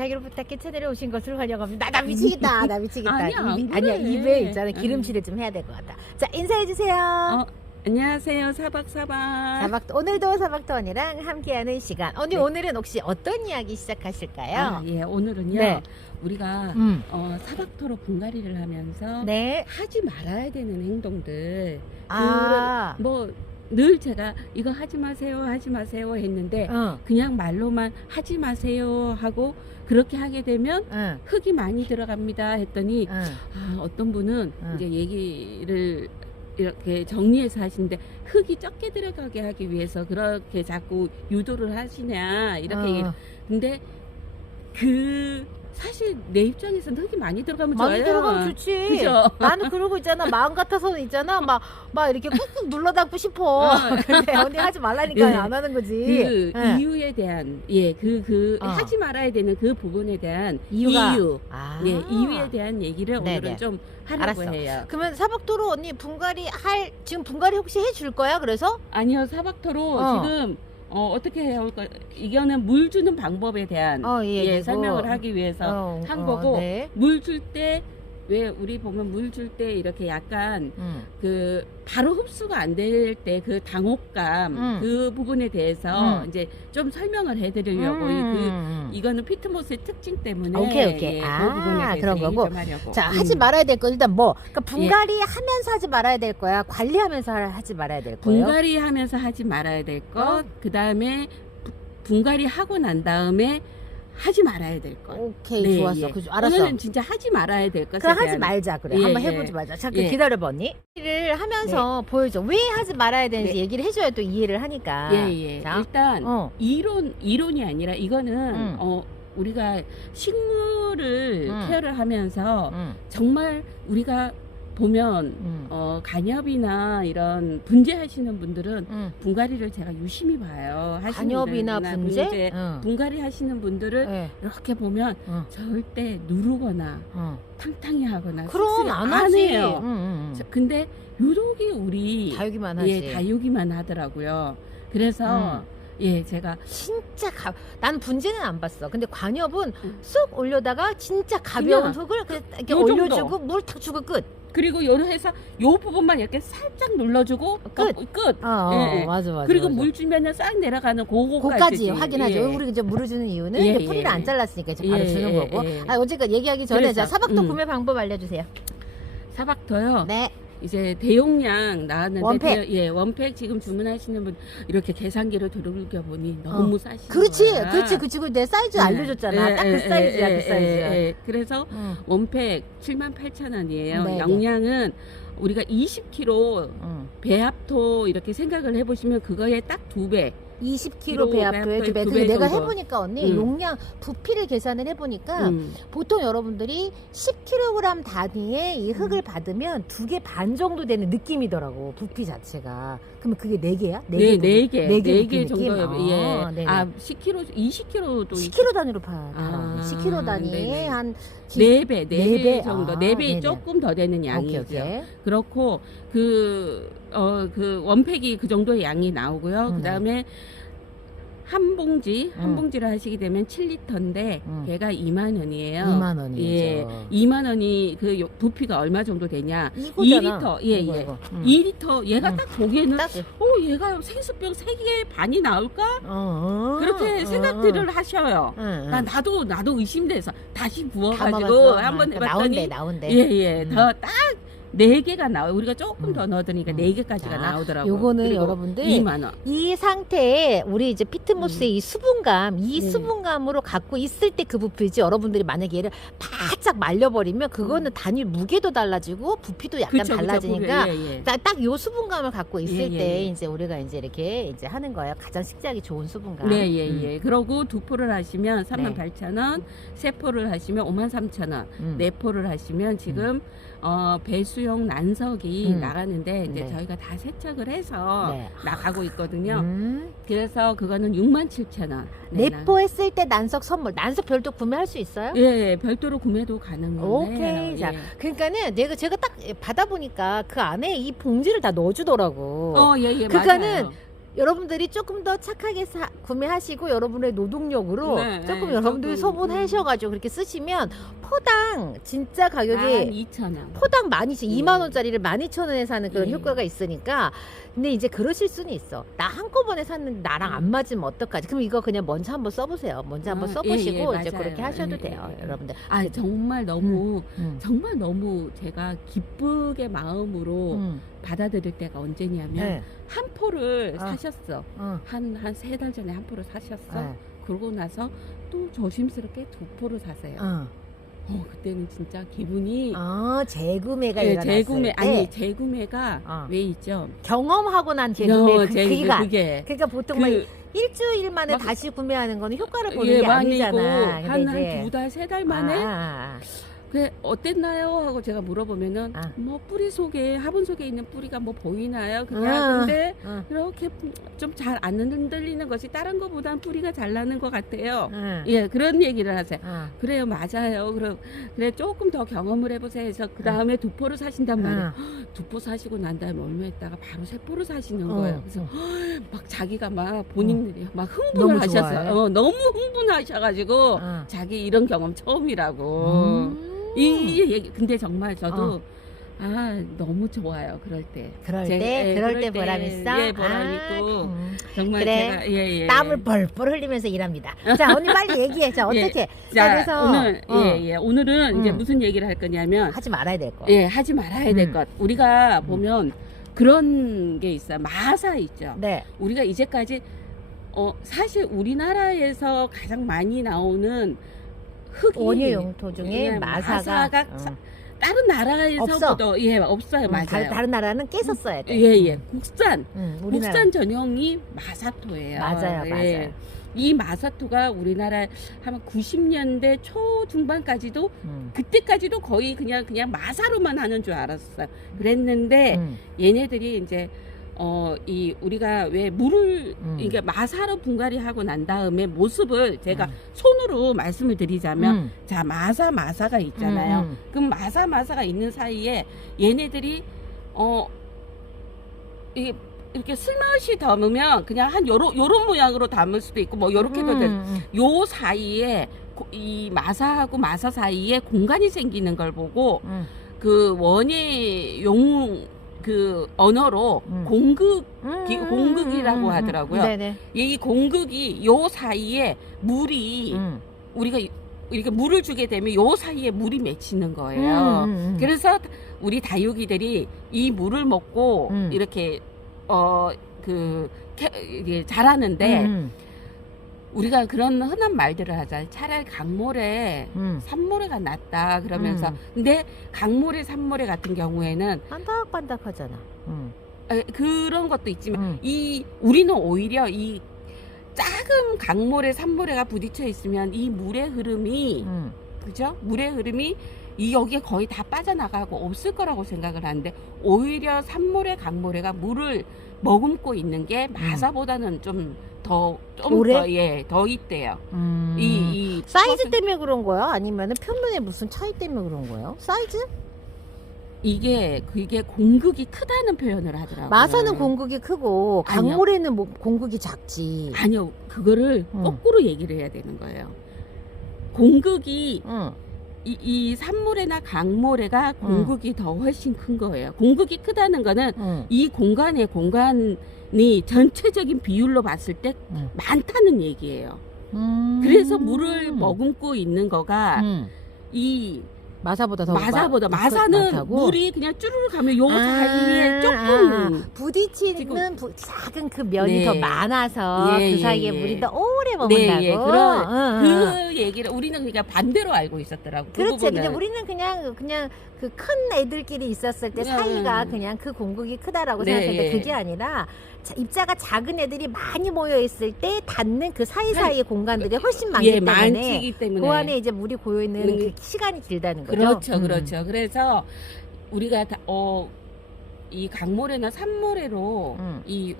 부탁으로 부탁해 채널에 오신 것을 환영합니다. 나 미치겠다. 나 미치겠다. 아니야, 안 아니야, 그래. 입에 있잖아. 기름칠을 좀 해야 될 것 같다. 자, 인사해주세요. 안녕하세요. 사박사박. 사박도, 오늘도 사박도 언니랑 함께하는 시간. 언니, 네. 오늘은 혹시 어떤 이야기 시작하실까요? 예, 오늘은요. 네. 우리가 사박토로 분갈이를 하면서 네. 하지 말아야 되는 행동들. 아. 늘 제가 이거 하지 마세요, 하지 마세요 했는데 그냥 말로만 하지 마세요 하고 그렇게 하게 되면 흙이 많이 들어갑니다 했더니 어떤 분은 이제 얘기를 이렇게 정리해서 하시는데 흙이 적게 들어가게 하기 위해서 그렇게 자꾸 유도를 하시냐 이렇게 얘기를. 근데 사실 내 입장에서는 흙이 많이 들어가면 좋아요. 많이 들어가면 좋지. 그죠? 나는 그러고 있잖아. 마음 같아서 있잖아. 막 이렇게 꾹꾹 눌러 담고 싶어. 근데 언니 하지 말라니까 예. 안 하는 거지. 예. 이유에 대한 하지 말아야 되는 그 부분에 대한 이유가. 이유. 아. 예, 이유에 대한 얘기를 네네. 오늘은 좀 하려고 알았어. 해요. 그러면 사박도로 언니 지금 분갈이 혹시 해줄 거야? 그래서? 아니요, 사박토로 어. 지금 어떻게 해야 할까? 이거는 물 주는 방법에 대한 예, 설명을 하기 위해서 한 거고, 네. 물 줄 때 왜 우리 보면 물 줄 때 이렇게 약간 바로 흡수가 안 될 때 그 당혹감 그 부분에 대해서 이제 좀 설명을 해드리려고 이거는 피트모스의 특징 때문에 오케이. 그 부분에 대해서 그런 거고. 좀 하려고. 자, 하지 말아야 될 거 일단 그러니까 분갈이 하면서 하지 말아야 될 거야? 관리하면서 하지 말아야 될 거예요? 분갈이 하면서 하지 말아야 될 것, 그 다음에 분갈이 하고 난 다음에 하지 말아야 될 것. 오케이, 좋았어. 예. 알았어. 오늘은 진짜 하지 말아야 될 것. 그럼 하지 말자. 그래. 예, 한번 예. 해보지 말자. 잠깐 예. 기다려봐, 언니. 얘기를 하면서 보여줘. 왜 하지 말아야 되는지 네. 얘기를 해줘야 또 이해를 하니까. 예. 자, 일단 이론이 아니라 이거는 우리가 식물을 케어를 하면서 정말 우리가 보면 간엽이나 이런 분재하시는 분들은 분갈이를 제가 유심히 봐요. 간엽이나 분재? 분갈이 하시는 분들을 예. 이렇게 보면 절대 누르거나 탕탕이 하거나 그럼 쓱쓱이 안 하지. 해요. 근데 유독이 우리 다육이만 하지. 예, 다육이만 하더라고요. 그래서 제가 진짜 난 분재는 안 봤어. 근데 관엽은 쑥 올려다가 진짜 가벼운 그냥 흙을 그냥 이렇게 요 정도. 올려주고 물 탁 주고 끝. 그리고 요로 해서 요 부분만 이렇게 살짝 눌러주고 끝. 예. 맞아. 그리고 물 주면은 싹 내려가는 그거까지 확인하죠. 예. 우리가 이제 물을 주는 이유는 예, 이제 뿌리를 안 잘랐으니까 이제 바로 예, 주는 예, 거고. 예. 어제가 얘기하기 전에 그래서, 자, 사박도 구매 방법 알려주세요. 사박터요. 네. 이제 대용량 나왔는데 원팩. 원팩 지금 주문하시는 분 이렇게 계산기로 들어올겨 보니 너무 싸시는 그렇지. 거야. 그리고 내 사이즈 알려줬잖아. 딱 그 사이즈야, 그 사이즈. 그래서 원팩 78,000원이에요. 네네. 용량은 우리가 20kg 배합토 이렇게 생각을 해보시면 그거에 딱 2배. 20kg 배합도에 두 배. 두 근데 배 내가 정도. 해보니까 언니 용량 부피를 계산을 해보니까 보통 여러분들이 10kg 단위의 이 흙을 받으면 2개 반 정도 되는 느낌이더라고. 부피 자체가. 그러면 그게 4개야? 네, 4개. 네 개 4개 정도. 네네. 10kg, 20kg도 10kg 단위로 팔아. 10kg 단위에 네네. 한 4배, 4배 배? 정도. 아, 4배 네네. 조금 더 되는 양이죠. 오케이. 그렇고 그 원팩이 그 정도의 양이 나오고요. 그다음에 한 봉지를 하시게 되면 7리터인데 걔가 2만 원이에요. 2만 원이죠. 예. 2만 원이 그 부피가 얼마 정도 되냐? 이거잖아. 2리터. 예. 이거. 2리터. 얘가 딱 보기에는 딱. 얘가 생수병 3개 반이 나올까? 그렇게 어, 생각들을 하셔요. 나도 의심돼서 다시 부어가지고 한번 해봤더니 나온대. 예. 더 딱 4개가 나와요. 우리가 조금 더 넣어드니까 4개까지가 나오더라고요. 요거는 여러분들 2만 원. 이 상태에 우리 이제 피트모스의 이 수분감, 이 네. 수분감으로 갖고 있을 때 그 부피지. 여러분들이 만약에 얘를 바짝 말려버리면 그거는 단위 무게도 달라지고 부피도 약간 달라지니까 딱 요 수분감을 갖고 있을 때 이제 우리가 이제 이렇게 이제 하는 거예요. 가장 식재하기 좋은 수분감. 네. 그러고 2포를 하시면 38,000원, 3포를 하시면 53,000원, 4포를 하시면 지금 배수용 난석이 나가는데 이제 저희가 다 세척을 해서 나가고 있거든요. 그래서 그거는 67,000원. 내포 했을 때 난석 선물, 난석 별도 구매할 수 있어요? 예, 별도로 구매도 가능해요. 오케이. 자, 그러니까는 제가 딱 받아보니까 그 안에 이 봉지를 다 넣어주더라고. 예, 그러니까는 맞아요. 여러분들이 조금 더 착하게 구매하시고 여러분의 노동력으로 네, 조금 네, 여러분들이 조금, 소분하셔가지고 그렇게 쓰시면 포당 진짜 가격이 12,000원. 포당 2만 원짜리를 12,000원에 사는 그런 효과가 있으니까. 근데 이제 그러실 수는 있어. 나 한꺼번에 샀는데 나랑 안 맞으면 어떡하지? 그럼 이거 그냥 먼저 한번 써보세요. 먼저 한번 써보시고 이제 맞아요. 그렇게 하셔도 돼요, 예. 여러분들. 정말 너무 정말 너무 제가 기쁘게 마음으로 받아들일 때가 언제냐면 네. 한 포를 어. 사셨어. 한 3달 전에 한 포를 사셨어. 네. 그러고 나서 또 조심스럽게 2포를 사세요. 그때는 진짜 기분이 재구매가 예, 일어났을 재구매 때 재구매가 왜 있죠? 경험하고 난 재구매 그게 그러니까 보통 막 일주일 만에 막- 다시 구매하는 거는 효과를 보는 예, 게 많이고 아니잖아. 한 이제 2달, 3달 만에 아. 그래 어땠나요? 하고 제가 물어보면은 아. 뭐 뿌리 속에 화분 속에 있는 뿌리가 뭐 보이나요? 그냥 근데 이렇게 좀 잘 안 흔들리는 것이 다른 것보단 뿌리가 잘 나는 것 같아요. 예, 그런 얘기를 하세요. 그래요, 맞아요. 그래 조금 더 경험을 해보세요. 해서 그 다음에 2포를 사신단 말이에요. 2포 사시고 난 다음에 얼마 있다가 바로 3포를 사시는 거예요. 그래서 막 자기가 막 본인들이 막 흥분을 너무 하셨어요. 좋아해. 너무 흥분하셔가지고 자기 이런 경험 처음이라고. 이 얘기 근데 정말 저도 너무 좋아요. 그럴 때 그럴 제가, 때 예, 그럴 때 보람 있어. 예, 보람 있고 정말 그래. 제가 예. 땀을 뻘뻘 흘리면서 일합니다. 자, 언니 빨리 얘기해. 자, 어떻게? 자, 그래서 오늘 오늘은 이제 음. 무슨 얘기를 할 거냐면 하지 말아야 될 거. 예, 하지 말아야 될 것. 우리가 보면 그런 게 있어요. 마사 있죠. 네. 우리가 이제까지 사실 우리나라에서 가장 많이 나오는 흙이 원유 용토 중에 예, 마사가 다른 나라에서보다 예 없어요. 맞아요. 다른 나라는 깨서 써야 돼. 예. 국산 우리나라. 국산 전용이 마사토예요. 맞아요, 예. 맞아요. 이 마사토가 우리나라 한 90년대 초중반까지도 그때까지도 거의 그냥 마사로만 하는 줄 알았어요. 그랬는데 얘네들이 이제 우리가 왜 물을 이게 마사로 분갈이 하고 난 다음에 모습을 제가 손으로 말씀을 드리자면 자 마사가 있잖아요. 그럼 마사가 있는 사이에 얘네들이 이게 이렇게 슬며시 담으면 그냥 한 요런 모양으로 담을 수도 있고 뭐 요렇게도 요 사이에 이 마사하고 마사 사이에 공간이 생기는 걸 보고 그 원예 용 그 언어로 공극이라고 하더라고요. 네네. 이 공극이 요 사이에 물이 우리가 이렇게 물을 주게 되면 요 사이에 물이 맺히는 거예요. 그래서 우리 다육이들이 이 물을 먹고 이렇게 이게 자라는데 우리가 그런 흔한 말들을 하잖아요. 차라리 강모래, 산모래가 낫다 그러면서 근데 강모래, 산모래 같은 경우에는 반짝반짝하잖아. 그런 것도 있지만 우리는 오히려 이 작은 강모래, 산모래가 부딪혀 있으면 이 물의 흐름이 그죠? 물의 흐름이 여기에 거의 다 빠져나가고 없을 거라고 생각을 하는데 오히려 산모래, 강모래가 물을 머금고 있는 게 마사보다는 더 있대요. 이 사이즈 때문에 그런 거야? 아니면 표면에 무슨 차이 때문에 그런 거예요? 사이즈? 그게 공극이 크다는 표현을 하더라고요. 마사는 공극이 크고 아니요. 강모래는 공극이 작지. 아니요, 그거를 거꾸로 얘기를 해야 되는 거예요. 공극이 이 산모래나 강모래가 공극이 더 훨씬 큰 거예요. 공극이 크다는 거는 이 공간이 전체적인 비율로 봤을 때 많다는 얘기예요. 그래서 물을 머금고 있는 거가 이 마사보다 더 마사는 많다고? 물이 그냥 쭈르르 가면 요 사이에 조금 부딪히는 작은 그 면이 네. 더 많아서 그 사이에 물이 더 오래 머문다고. 네, 그 얘기를 우리는 그러니까 반대로 알고 있었더라고. 그렇죠. 부분은. 근데 우리는 그냥 그 큰 애들끼리 있었을 때 사이가 그냥 그 공극이 크다라고 생각했는데 그게 아니라 입자가 작은 애들이 많이 모여 있을 때 닿는 그 사이사이의 공간들이 훨씬 많기 많기 때문에 그 안에 이제 물이 고여 있는 그 시간이 길다는 거죠. 그렇죠. 그래서 우리가 이 강모래나 산모래로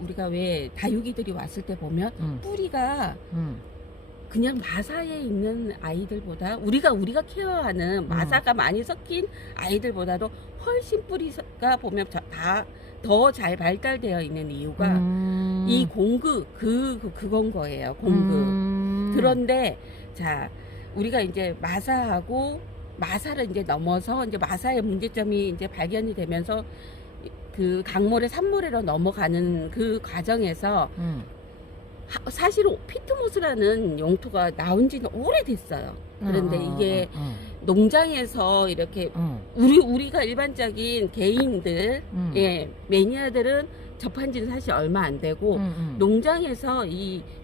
우리가 왜 다육이들이 왔을 때 보면 뿌리가 그냥 마사에 있는 아이들보다 우리가 케어하는 마사가 많이 섞인 아이들보다도 훨씬 뿌리가 보면 다 더 잘 발달되어 있는 이유가 이 공구 그건 거예요. 공구. 그런데 자 우리가 이제 마사를 이제 넘어서 이제 마사의 문제점이 이제 발견이 되면서 그 강모래 산모래로 넘어가는 그 과정에서 사실은 피트모스라는 용토가 나온 지는 오래됐어요. 그런데 이게 농장에서 이렇게 우리가 일반적인 개인들, 예, 매니아들은 접한 지는 사실 얼마 안 되고 농장에서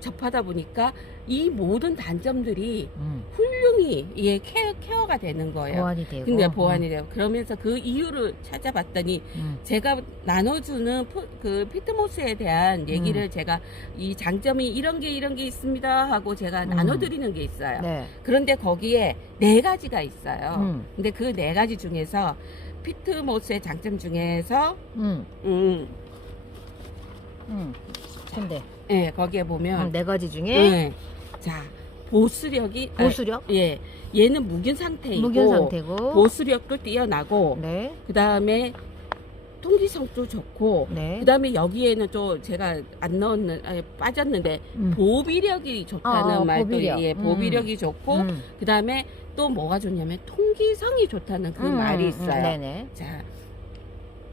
접하다 보니까 이 모든 단점들이 훌륭히 예, 케어가 되는 거예요. 보완이 되고. 근데 보완이 되고 그러면서 그 이유를 찾아봤더니 제가 나눠주는 그 피트모스에 대한 얘기를 제가 이 장점이 이런 게 있습니다 하고 제가 나눠드리는 게 있어요. 네. 그런데 거기에 4가지가 있어요. 근데 그 4가지 중에서 피트모스의 장점 중에서 근데 예, 거기에 보면 4가지 중에 예, 자 보수력이 예, 얘는 묵은 상태이고 보수력도 뛰어나고 네. 그 다음에 통기성도 좋고 네. 그 다음에 여기에는 또 제가 안 넣었는 빠졌는데 보비력이 좋다는 말도 보비력. 예, 보비력이 좋고 그 다음에 또 뭐가 좋냐면 통기성이 좋다는 그 말이 있어요. 네네. 자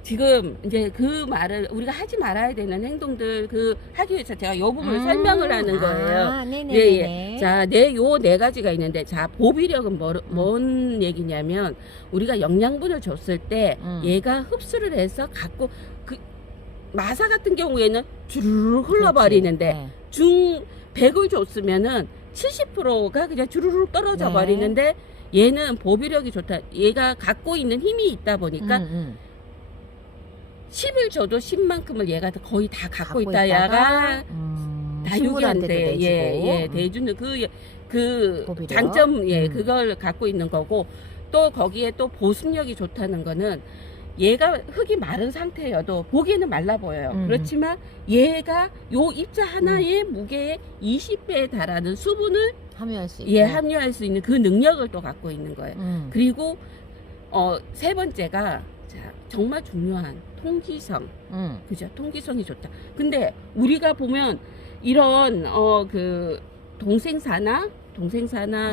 지금 이제 그 말을 우리가 하지 말아야 되는 행동들 하기 위해서 제가 요 부분을 설명을 하는 거예요. 네네네. 예, 예. 자, 요 4가지가 있는데, 자, 보비력은 뭔 얘기냐면, 우리가 영양분을 줬을 때, 얘가 흡수를 해서 갖고, 마사 같은 경우에는 주르륵 흘러버리는데, 네. 중 100을 줬으면은 70%가 그냥 주르륵 떨어져 네. 버리는데, 얘는 보비력이 좋다. 얘가 갖고 있는 힘이 있다 보니까, 10을 줘도 10만큼을 얘가 거의 다 갖고 있다. 얘가 다육이한테 예, 대주는 그 보비력. 장점 그걸 갖고 있는 거고 또 거기에 또 보습력이 좋다는 거는 얘가 흙이 마른 상태여도 보기에는 말라 보여요. 그렇지만 얘가 요 입자 하나의 무게의 20배에 달하는 수분을 함유할 수 있고. 예, 함유할 수 있는 그 능력을 또 갖고 있는 거예요. 그리고 3번째가 자, 정말 중요한 통기성. 그죠? 통기성이 좋다. 근데 우리가 보면 이런 그 동생사나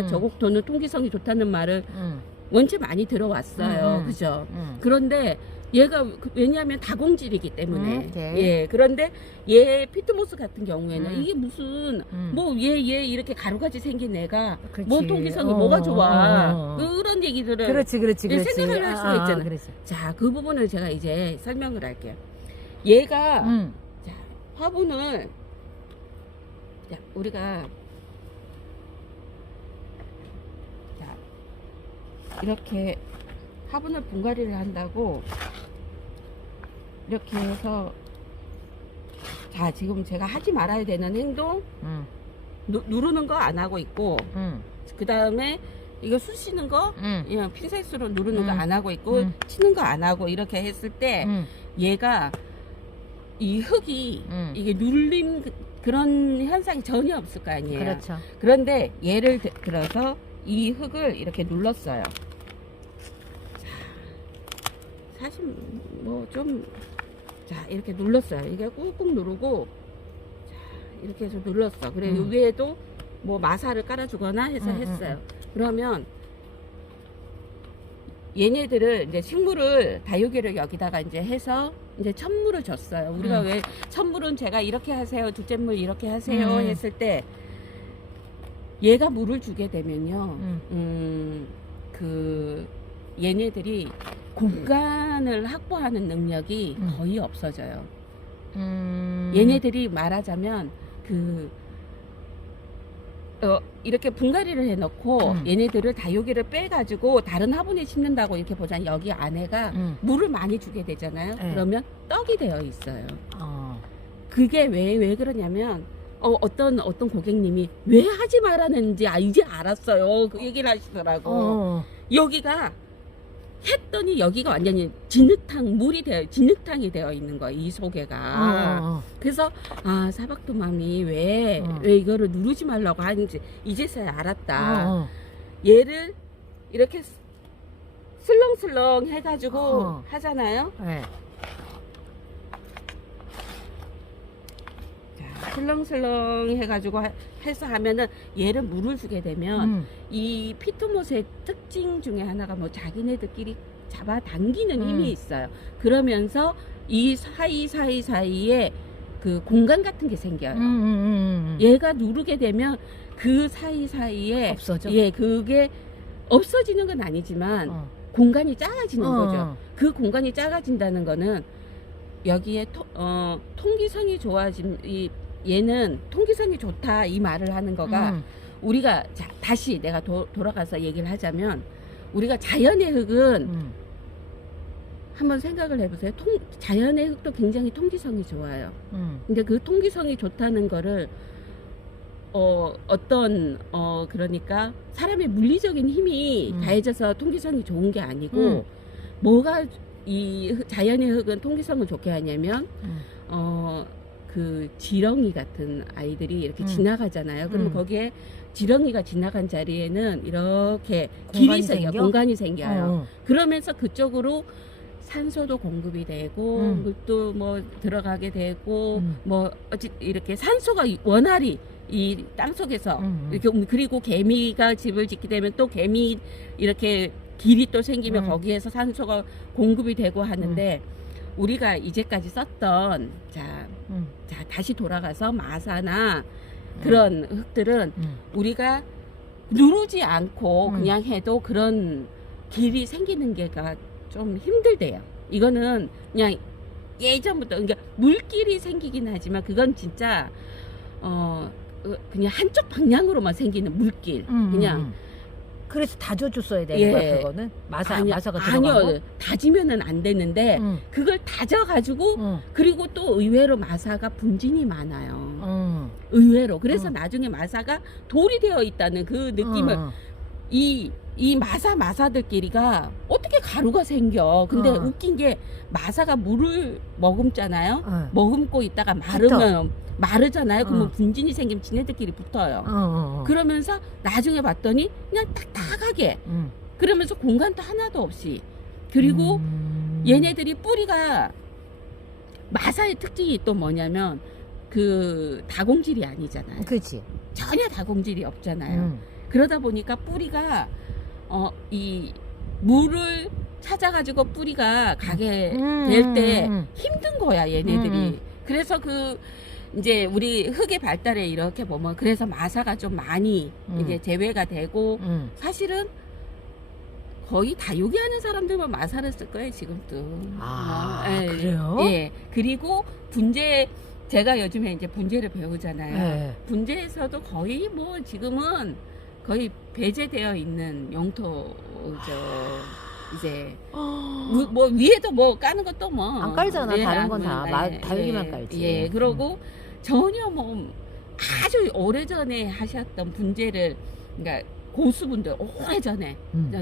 저곡토는 통기성이 좋다는 말을 원체 많이 들어왔어요. 그죠? 그런데 얘가 왜냐하면 다공질이기 때문에 예, 그런데 얘 피트모스 같은 경우에는 이게 무슨 뭐 얘 이렇게 가루같이 생긴 애가 뭐 통기성이 뭐가 좋아 그런 얘기들을 그렇지. 생각을 할 수가 있잖아요. 자, 그 부분을 제가 이제 설명을 할게요. 얘가 자, 화분을 자, 우리가 자, 이렇게 화분을 분갈이를 한다고 이렇게 해서 자 지금 제가 하지 말아야 되는 행동 누르는 거 안 하고 있고 그 다음에 이거 쑤시는 거 그냥 핀셋으로 누르는 거 안 하고 있고 치는 거 안 하고 이렇게 했을 때 얘가 이 흙이 이게 눌림 그런 현상이 전혀 없을 거 아니에요. 그렇죠. 그런데 예를 들어서 이 흙을 이렇게 눌렀어요. 사실 뭐 좀 자 이렇게 눌렀어요. 이게 꾹꾹 누르고 자 이렇게 해서 눌렀어. 그래 위에도 뭐 마사를 깔아주거나 해서 했어요. 그러면 얘네들을 이제 식물을 다육이를 여기다가 이제 해서 이제 첫물을 줬어요. 우리가 왜 첫물은 제가 이렇게 하세요, 둘째 물 이렇게 하세요 했을 때 얘가 물을 주게 되면요, 그 얘네들이 공간을 확보하는 능력이 거의 없어져요. 얘네들이 말하자면 이렇게 분갈이를 해놓고 얘네들을 다육이를 빼가지고 다른 화분에 심는다고 이렇게 보자면 여기 안에가 물을 많이 주게 되잖아요. 그러면 떡이 되어 있어요. 그게 왜 그러냐면 어떤 고객님이 왜 하지 말았는지 이제 알았어요. 그 얘기를 하시더라고. 여기가 했더니 여기가 완전히 진흙탕이 되어 있는 거야, 이 속에가. 그래서 사박도맘이 왜 이거를 누르지 말라고 하는지 이제서야 알았다. 얘를 이렇게 슬렁슬렁 해가지고 하잖아요. 슬렁슬렁 해가지고 해서 하면은 얘를 물을 주게 되면 이 피트못의 특징 중에 하나가 뭐 자기네들끼리 잡아당기는 힘이 있어요. 그러면서 이 사이에 그 공간 같은 게 생겨요. 얘가 누르게 되면 그 사이에 없어져? 예, 그게 없어지는 건 아니지만 공간이 작아지는 거죠. 그 공간이 작아진다는 거는 여기에 통기성이 좋아진 얘는 통기성이 좋다 이 말을 하는 거가 우리가 다시 내가 돌아가서 얘기를 하자면 우리가 자연의 흙은 한번 생각을 해보세요. 자연의 흙도 굉장히 통기성이 좋아요. 근데 그 통기성이 좋다는 거를 그러니까 사람의 물리적인 힘이 가해져서 통기성이 좋은 게 아니고 뭐가 이 자연의 흙은 통기성을 좋게 하냐면 그 지렁이 같은 아이들이 이렇게 지나가잖아요. 그러면 거기에 지렁이가 지나간 자리에는 이렇게 길이 공간이 생겨요. 그러면서 그쪽으로 산소도 공급이 되고 물도 뭐 들어가게 되고 뭐 이렇게 산소가 원활히 이 땅속에서 이렇게 그리고 개미가 집을 짓게 되면 또 개미 이렇게 길이 또 생기면 거기에서 산소가 공급이 되고 하는데 우리가 이제까지 썼던 자 다시 돌아가서 마사나 그런 흙들은 우리가 누르지 않고 그냥 해도 그런 길이 생기는 게가 좀 힘들대요. 이거는 그냥 예전부터 그러니까 물길이 생기긴 하지만 그건 진짜 그냥 한쪽 방향으로만 생기는 물길. 그냥 그래서 다져줬어야 되는 거야 그거는? 마사가 들어간 거? 아니요. 다지면은 안 되는데 그걸 다져가지고 그리고 또 의외로 마사가 분진이 많아요. 의외로. 그래서 나중에 마사가 돌이 되어 있다는 그 느낌을 이 마사들끼리가 어떻게 가루가 생겨. 근데 웃긴 게 마사가 물을 머금잖아요. 머금고 있다가 마르잖아요. 그러면 분진이 생기면 지네들끼리 붙어요. 그러면서 나중에 봤더니 그냥 딱딱하게 그러면서 공간도 하나도 없이 그리고 얘네들이 뿌리가 마사의 특징이 또 뭐냐면 그 다공질이 아니잖아요. 그렇지. 전혀 다공질이 없잖아요. 그러다 보니까 뿌리가 이 물을 찾아가지고 뿌리가 가게 될 때 힘든 거야 얘네들이. 그래서 이제 우리 흙의 발달에 이렇게 보면 그래서 마사가 좀 많이 이제 제외가 되고 사실은 거의 다 요기하는 사람들만 마사를 쓸 거예요 지금도. 그래요? 예. 그리고 제가 요즘에 이제 분재를 배우잖아요. 분재에서도 거의 뭐 지금은 거의 배제되어 있는 용토죠. 이제 뭐 위에도 뭐 까는 것도 뭐 안 깔잖아. 다른 건 다 여기만 깔지. 예. 그러고 전혀 뭐 아주 오래전에 하셨던 분재를 그러니까 고수분들 오래전에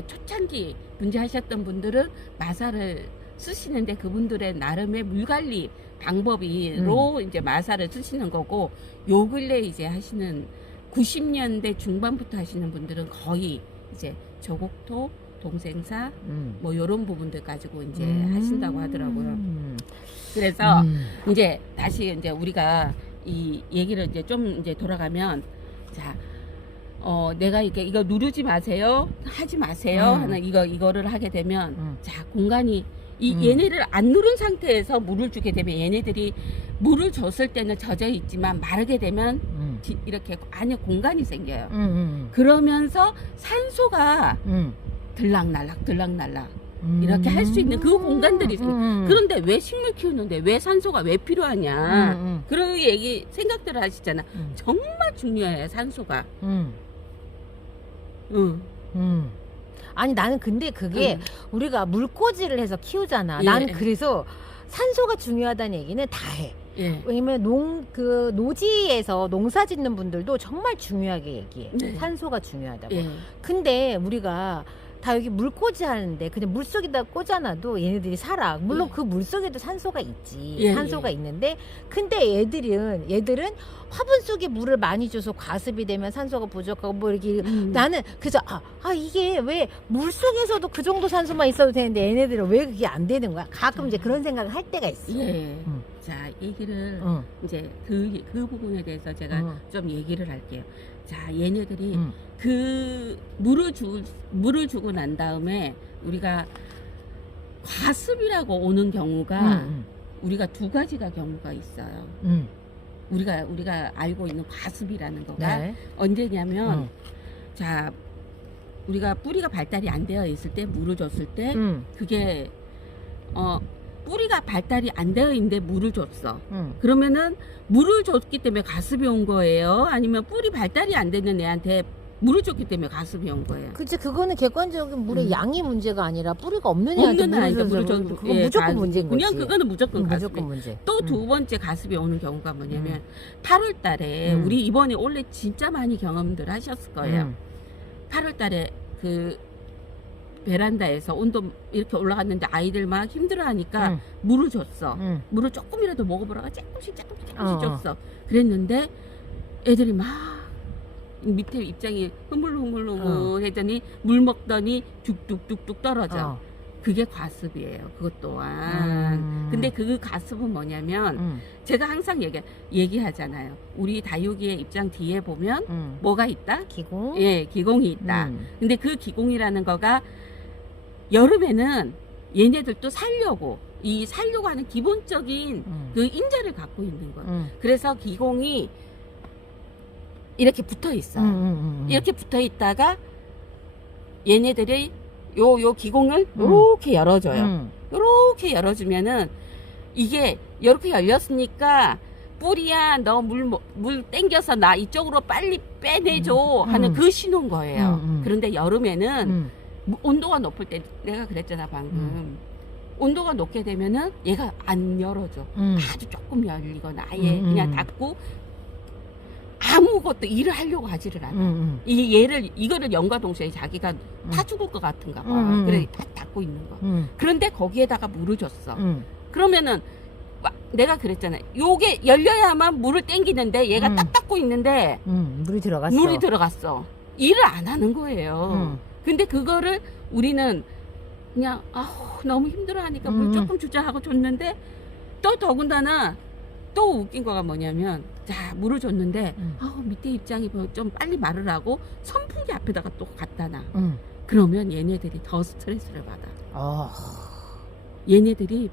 초창기 분재하셨던 분들은 마사를 쓰시는데 그분들의 나름의 물관리 방법으로 이제 마사를 쓰시는 거고 요 근래 이제 하시는 90년대 중반부터 하시는 분들은 거의 이제 저곡토 동생사 뭐 요런 부분들 가지고 이제 하신다고 하더라고요. 그래서 이제 다시 이제 우리가 이 얘기를 이제 좀 이제 돌아가면 자 내가 이거 누르지 마세요, 하지 마세요 하는 이거를 하게 되면 자 공간이 얘네를 안 누른 상태에서 물을 주게 되면 얘네들이 물을 줬을 때는 젖어 있지만 마르게 되면 이렇게 안에 공간이 생겨요. 그러면서 산소가 들락날락 이렇게 할 수 있는 그 공간들이 그런데 왜 식물 키우는데 왜 산소가 왜 필요하냐 그런 생각들을 하시잖아. 정말 중요해요 산소가. 아니 나는 근데 그게 우리가 물꽂이를 해서 키우잖아. 나는 그래서 산소가 중요하다는 얘기는 다 해. 왜냐면 노지에서 농사 짓는 분들도 정말 중요하게 얘기해. 산소가 중요하다고. 근데 우리가 다 여기 물꽂이 하는데 그냥 물속에다 꽂아놔도 얘네들이 살아. 물론 예. 그 물속에도 산소가 있지. 예, 산소가 예. 있는데 근데 얘들은 화분 속에 물을 많이 줘서 과습이 되면 산소가 부족하고 뭐 이렇게 나는 그래서 이게 왜 물속에서도 그 정도 산소만 있어도 되는데 얘네들은 왜 그게 안 되는 거야? 가끔 이제 그런 생각을 할 때가 있어. 예. 자, 얘기를 이제 그 부분에 대해서 제가 좀 얘기를 할게요. 자, 얘네들이 그 물을 주고 난 다음에 우리가 과습이라고 오는 경우가 우리가 두 가지가 경우가 있어요. 우리가 알고 있는 과습이라는 거가 네. 언제냐면 자, 우리가 뿌리가 발달이 안 되어 있을 때 물을 줬을 때 그게 뿌리가 발달이 안 되어 있는데 물을 줬어. 그러면은 물을 줬기 때문에 가습이 온 거예요? 아니면 뿌리 발달이 안 되는 애한테 물을 줬기 때문에 가습이 온 거예요? 그치, 그거는 객관적인 물의 양이 문제가 아니라 뿌리가 없는 애한테 물을 줘서 그건 예, 무조건 문제인 거지. 그냥 그거는 무조건 가습이. 무조건 문제. 또 두 번째 가습이 오는 경우가 뭐냐면 8월 달에 우리 이번에 원래 진짜 많이 경험들 하셨을 거예요. 8월 달에 그 베란다에서 온도 이렇게 올라갔는데 아이들 막 힘들어하니까 물을 줬어. 물을 조금이라도 먹어보라고 조금씩 줬어. 그랬는데 애들이 막 밑에 입장이 흐물흐물 했더니 물 먹더니 뚝뚝뚝뚝 떨어져. 그게 과습이에요. 그것 또한. 근데 그 과습은 뭐냐면 제가 항상 얘기하잖아요. 우리 다육이의 입장 뒤에 보면 뭐가 있다? 기공? 예, 기공이 있다. 근데 그 기공이라는 거가 여름에는 얘네들도 살려고 하는 기본적인 그 인자를 갖고 있는 거예요. 그래서 기공이 이렇게 붙어 있어요. 이렇게 붙어 있다가 얘네들이 요 기공을 요렇게 열어줘요. 요렇게 열어주면은 이게 요렇게 열렸으니까 뿌리야 너 물 땡겨서 나 이쪽으로 빨리 빼내줘 하는 그 신호인 거예요. 그런데 여름에는 온도가 높을 때 내가 그랬잖아 방금. 온도가 높게 되면은 얘가 안 열어줘. 아주 조금 열리거나 아예 그냥 닫고 아무것도 일을 하려고 하지를 않아. 이거를 연과 동시에 자기가 타 죽을 것 같은가 봐. 그래 닫고 있는 거. 그런데 거기에다가 물을 줬어. 그러면은 내가 그랬잖아. 요게 열려야만 물을 땡기는데 얘가 딱 닫고 있는데 물이 들어갔어. 일을 안 하는 거예요. 근데 그거를 우리는 그냥 너무 힘들어하니까 물 조금 주자 하고 줬는데 또 더군다나 또 웃긴 거가 뭐냐면 자 물을 줬는데 밑에 입장이 좀 빨리 마르라고 선풍기 앞에다가 또 갖다 놔. 그러면 얘네들이 더 스트레스를 받아. 얘네들이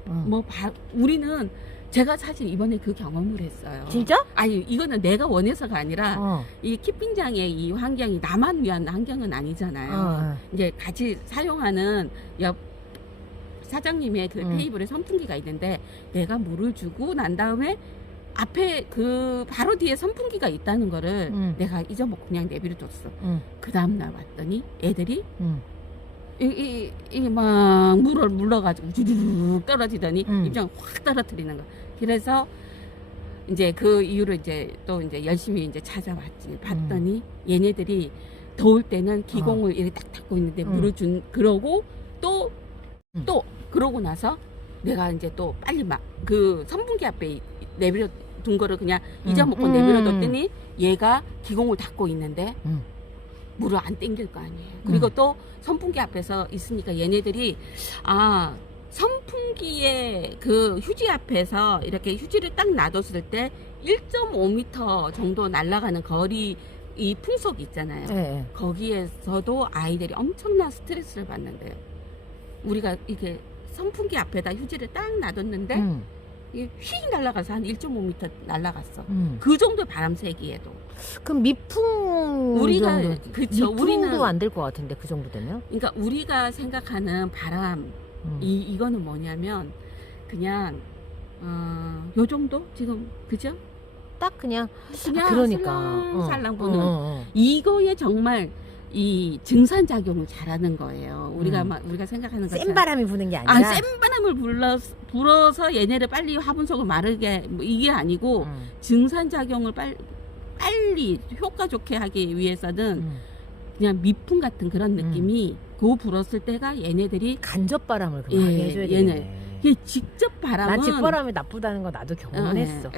우리는 제가 사실 이번에 그 경험을 했어요. 진짜? 아니 이거는 내가 원해서가 아니라 이 키핑장의 이 환경이 나만 위한 환경은 아니잖아요. 이제 같이 사용하는 옆 사장님의 그 테이블에 선풍기가 있는데 내가 물을 주고 난 다음에 앞에 그 바로 뒤에 선풍기가 있다는 거를 내가 잊어먹고 그냥 내버려뒀어. 그 다음날 왔더니 애들이 이게 막 물러가지고 주르륵 떨어지더니 입장을 확 떨어뜨리는 거야. 그래서 이제 그 이후로 이제 또 이제 열심히 이제 찾아왔지. 봤더니 얘네들이 더울 때는 기공을 이렇게 딱 닫고 있는데 물을 그러고 또 그러고 나서 내가 이제 또 빨리 막 그 선풍기 앞에 내버려 둔 거를 그냥 잊어먹고 내버려 뒀더니 얘가 기공을 닫고 있는데 물을 안 땡길 거 아니에요. 그리고 또 선풍기 앞에서 있으니까 얘네들이 선풍기의 그 휴지 앞에서 이렇게 휴지를 딱 놔뒀을 때 1.5m 정도 날아가는 거리 이 풍속 있잖아요. 네. 거기에서도 아이들이 엄청난 스트레스를 받는데요. 우리가 이렇게 선풍기 앞에다 휴지를 딱 놔뒀는데 이게 휙 날아가서 한 1.5m 날아갔어. 그 정도 바람 세기에도. 그럼 미풍 우리가 정도, 그쵸. 미풍도 안 될 것 같은데 그 정도 되면? 그러니까 우리가 생각하는 바람 이거는 뭐냐면 그냥 요 정도 지금 그죠? 딱 그냥 그러니까 살랑 보는 이거에 정말 이 증산 작용을 잘하는 거예요. 우리가 생각하는 것처럼 센 바람이 부는 게 아니라 센 바람을 불어서 얘네를 빨리 화분석을 마르게 이게 아니고 증산 작용을 빨리 효과 좋게 하기 위해서는 그냥 미풍 같은 그런 느낌이 고 불었을 때가 얘네들이 간접바람을 그만하게 해줘야 되네. 이게 직접 바람은 난 직바람이 나쁘다는 거 나도 경험했어.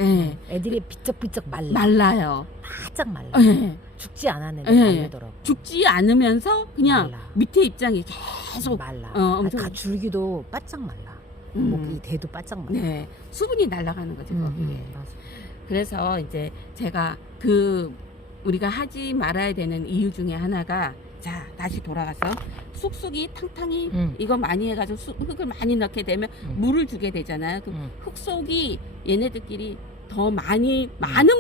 애들이 비쩍비쩍 말라요. 바짝 말라. 죽지 않았는데 말르더라고. 죽지 않으면서 그냥 말라. 밑에 입장이 계속 말라. 엄청 줄기도 바짝 말라. 이 대도 바짝 말라. 네, 수분이 날아가는 거죠. 거기에. 그래서 이제 제가 우리가 하지 말아야 되는 이유 중에 하나가, 자, 다시 돌아가서 쑥쑥이 탕탕이 이거 많이 해가지고 흙을 많이 넣게 되면 물을 주게 되잖아요. 그 흙 속이 얘네들끼리 더 많은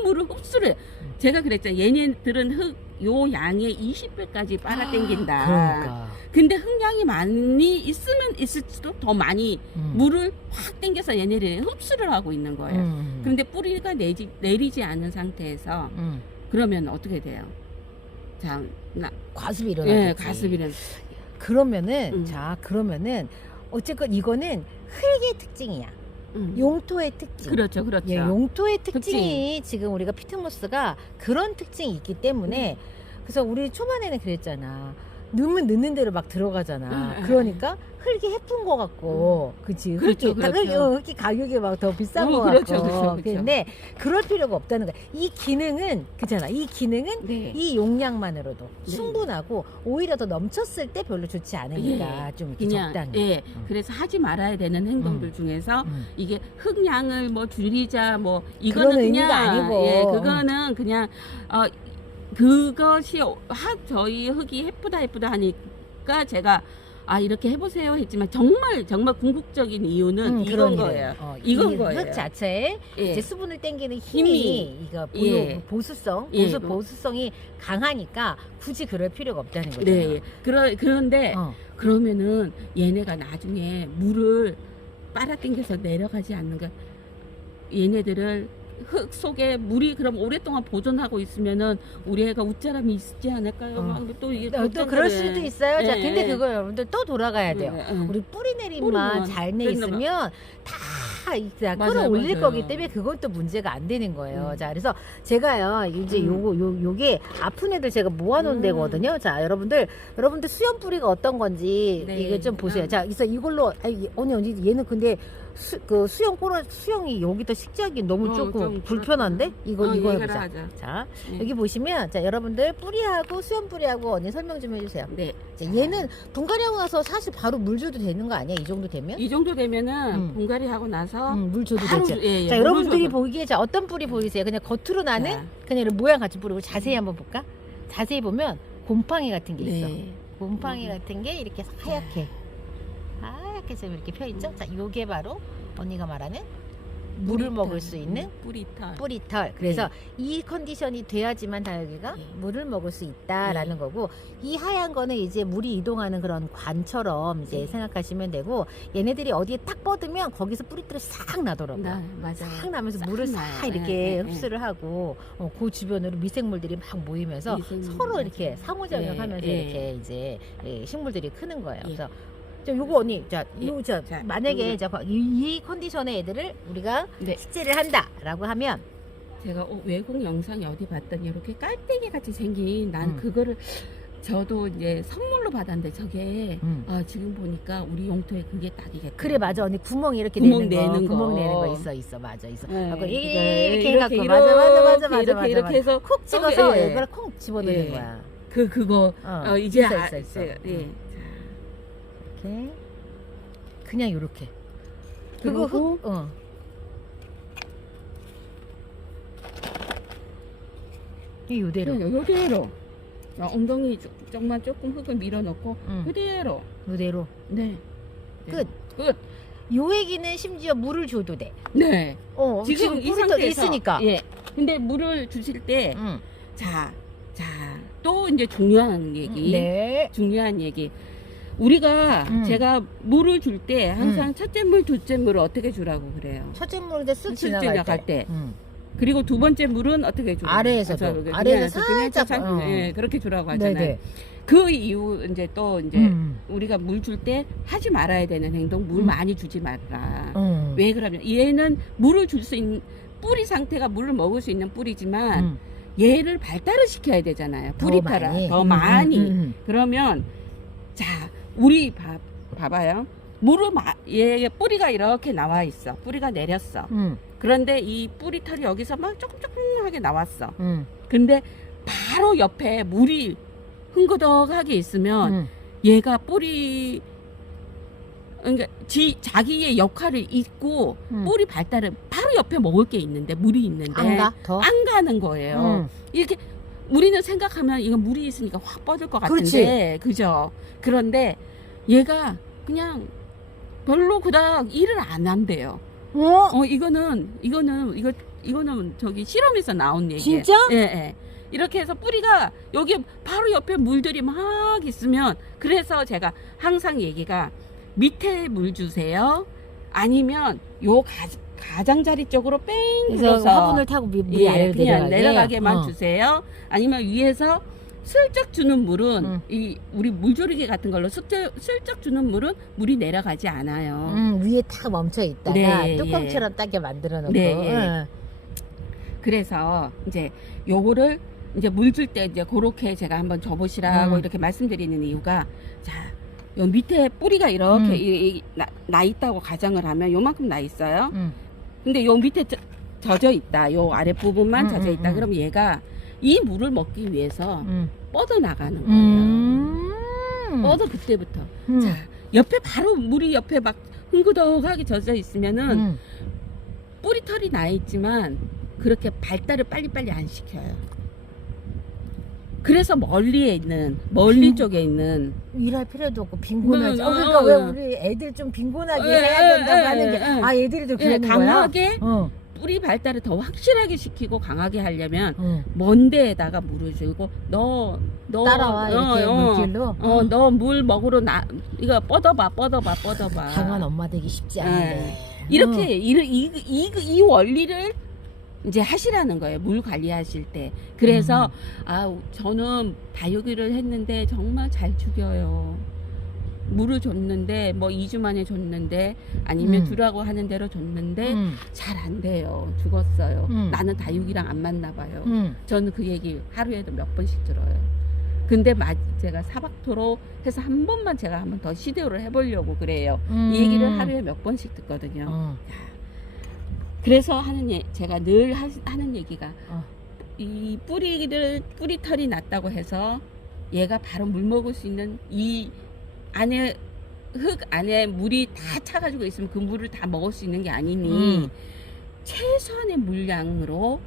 물을 흡수를. 제가 그랬잖아요. 얘네들은 요 양의 20배까지 빨아당긴다. 그러니까. 근데 흙량이 많이 있으면 있을수록 더 많이 물을 확 당겨서 얘네들이 흡수를 하고 있는 거예요. 그런데 뿌리가 내리지 않은 상태에서 그러면 어떻게 돼요? 자, 과습이 일어나겠지. 네, 과습이 일어나. 그러면은 그러면은 어쨌건 이거는 흙의 특징이야. 용토의 특징. 그렇죠. 예, 용토의 특징이 지금 우리가 피트모스가 그런 특징이 있기 때문에 그래서 우리 초반에는 그랬잖아. 넣으면 넣는 대로 막 들어가잖아. 그러니까 흙이 해픈 거 같고, 그치? 그렇죠, 흙이 가격이 막 더 비싼 거 같고. 근데 그럴 필요가 없다는 거야. 이 기능은 이 용량만으로도 충분하고 오히려 더 넘쳤을 때 별로 좋지 않으니까 좀 이렇게 적당히. 그래서 하지 말아야 되는 행동들 중에서 이게 흙량을 뭐 줄이자 뭐 이거는 그냥 의미가 아니고. 그거는 그냥 그것이 저희 흙이 예쁘다 하니까 제가 이렇게 해보세요 했지만 정말 궁극적인 이유는 이건 거예요. 이건 거예요. 흙 자체에 이제 수분을 당기는 힘이 이거 보수성이 강하니까 굳이 그럴 필요가 없다는 거죠. 네. 그런데 그러면은 얘네가 나중에 물을 빨아당겨서 내려가지 않는 거, 얘네들을 흙 속에 물이 그럼 오랫동안 보존하고 있으면은 우리 애가 웃자람이 있지 않을까요? 막 또 이게 또 그럴 수도 있어요. 자, 근데 그거 여러분들 또 돌아가야 돼요. 우리 뿌리 내림만 잘 내 있으면 다 끌어올릴 거기 때문에 그건 또 문제가 안 되는 거예요. 자, 그래서 제가요 이제 요게 아픈 애들 제가 모아놓은 데거든요. 자, 여러분들 수염 뿌리가 어떤 건지 이게 좀 보세요. 자, 그래서 이걸로 언니 얘는 근데 수영이 여기다 식재하기 너무 조금 불편한데? 이거 해보자. 자, 여기 보시면, 자, 여러분들 뿌리하고 수염 뿌리하고 언니 설명 좀 해주세요. 네. 자, 얘는 분갈이 하고 나서 사실 바로 물 줘도 되는 거 아니야? 이 정도 되면? 이 정도 되면은 분갈이 하고 나서 물 줘도 바로 되죠. 자, 여러분들이 보기에 자, 어떤 뿌리 보이세요? 그냥 겉으로 나는 그냥 이런 모양 같이 뿌리고 자세히 한번 볼까? 자세히 보면 곰팡이 같은 게 있어. 곰팡이 같은 게 이렇게 하얗게 좀 이렇게 펴있죠? 자, 요게 바로 언니가 말하는 물을 먹을 수 있는 뿌리털. 그래서 이 컨디션이 돼야지만 다육이가 물을 먹을 수 있다라는 거고, 이 하얀 거는 이제 물이 이동하는 그런 관처럼 이제 생각하시면 되고, 얘네들이 어디에 딱 뻗으면 거기서 뿌리털이 싹 나더라고요. 싹 나면서 물을 싹 이렇게 흡수를 하고, 그 주변으로 미생물들이 막 모이면서 서로 이렇게 상호작용하면서 이렇게 이제 식물들이 크는 거예요. 그래서 요거 언니, 만약에 이 컨디션의 애들을 우리가 식재를 한다라고 하면, 제가 외국 영상에 어디 봤더니 이렇게 깔때기 같이 생긴, 난 그거를 저도 이제 선물로 받았는데 저게 지금 보니까 우리 용토에 그게 딱이겠다. 그래, 맞아 언니. 구멍 이렇게 구멍 내는 거 있어. 맞아. 네. 이렇게 해갖고 맞아. 이렇게 해서 콕 찍어서 이걸 콕 집어넣는 거야. 그거 이제 있어. 이렇게 그냥 요렇게 그리고 요대로 엉덩이 조금 흙을 밀어넣고 그대로 네. 끝. 요 애기는 심지어 물을 줘도 돼. 네. 지금 이 상태에서 있으니까. 근데 물을 주실 때 또 이제 중요한 얘기. 우리가 제가 물을 줄 때 항상 첫째 물, 둘째 물을 어떻게 주라고 그래요? 첫째 물을 쓱 지나갈 때. 그리고 두 번째 물은 어떻게 주라고? 아래에서 살짝 그렇게 주라고 하잖아요. 그 이유 이제 우리가 물 줄 때 하지 말아야 되는 행동, 물 많이 주지 말라. 왜 그러면 얘는 물을 줄 수 있는 뿌리 상태가 물을 먹을 수 있는 뿌리지만 얘를 발달을 시켜야 되잖아요. 더 뿌리 많이. 따라 더 많이. 그러면 자, 우리 봐봐요. 얘 뿌리가 이렇게 나와 있어. 뿌리가 내렸어. 그런데 이 뿌리털이 여기서 막 조금조금하게 나왔어. 근데 바로 옆에 물이 흥그덕하게 있으면 얘가 뿌리, 그러니까 자기의 역할을 잊고 뿌리 발달을 바로 옆에 먹을 게 있는데, 물이 있는데 안 가는 거예요. 이렇게 우리는 생각하면 이거 물이 있으니까 확 뻗을 것 같은데, 그죠? 그런데 얘가 그냥 별로 그닥 일을 안 한대요. 이거는 저기 실험에서 나온 얘기예요. 진짜? 예, 예. 이렇게 해서 뿌리가 여기 바로 옆에 물들이 막 있으면, 그래서 제가 항상 얘기가 밑에 물 주세요. 아니면 요 가장자리 쪽으로 뺑 그래서 화분을 타고 물이 아래로 그냥 내려가게? 내려가게만 주세요. 아니면 위에서 슬쩍 주는 물은 우리 물조리개 같은 걸로 슬쩍 주는 물은 물이 내려가지 않아요. 위에 탁 멈춰 있다가 네, 뚜껑처럼 따게 만들어 놓고. 네, 그래서 이제 요거를 이제 물 줄 때 이제 그렇게 제가 한번 줘보시라고 이렇게 말씀드리는 이유가, 자, 요 밑에 뿌리가 이렇게 나 있다고 가정을 하면 요만큼 나 있어요. 근데 요 밑에 젖어 있다. 요 아랫 부분만 젖어 있다. 그럼 얘가 이 물을 먹기 위해서 뻗어 나가는 거예요. 뻗어 그때부터. 자, 옆에 바로 물이 옆에 막 흥그덕하게 젖어 있으면은 뿌리털이 나 있지만 그렇게 발달을 빨리빨리 안 시켜요. 그래서 멀리 쪽에 있는 일할 필요도 없고 빈곤하지. 그러니까 왜 우리 애들 좀 빈곤하게 해야 된다고 하는 게, 애들도 그러는 거야? 강하게 뿌리 발달을 더 확실하게 시키고 강하게 하려면 먼 데에다가 물을 주고 너 따라와, 이렇게 물길로. 너 물 먹으러 이거 뻗어봐. 강한 엄마 되기 쉽지 않은데. 이렇게 이 원리를 이제 하시라는 거예요. 물 관리하실 때. 그래서 저는 다육이를 했는데 정말 잘 죽여요. 물을 줬는데 뭐 2주 만에 줬는데, 아니면 주라고 하는 대로 줬는데 잘 안 돼요. 죽었어요. 나는 다육이랑 안 맞나 봐요. 저는 그 얘기 하루에도 몇 번씩 들어요. 근데 제가 사박토로 해서 한 번만 제가 한번 더 시도를 해보려고 그래요. 이 얘기를 하루에 몇 번씩 듣거든요. 그래서 제가 늘 하는 얘기가, 이 뿌리털이 났다고 해서 얘가 바로 물 먹을 수 있는 이 안에 흙 안에 물이 다 차가지고 있으면 그 물을 다 먹을 수 있는 게 아니니 최소한의 물량으로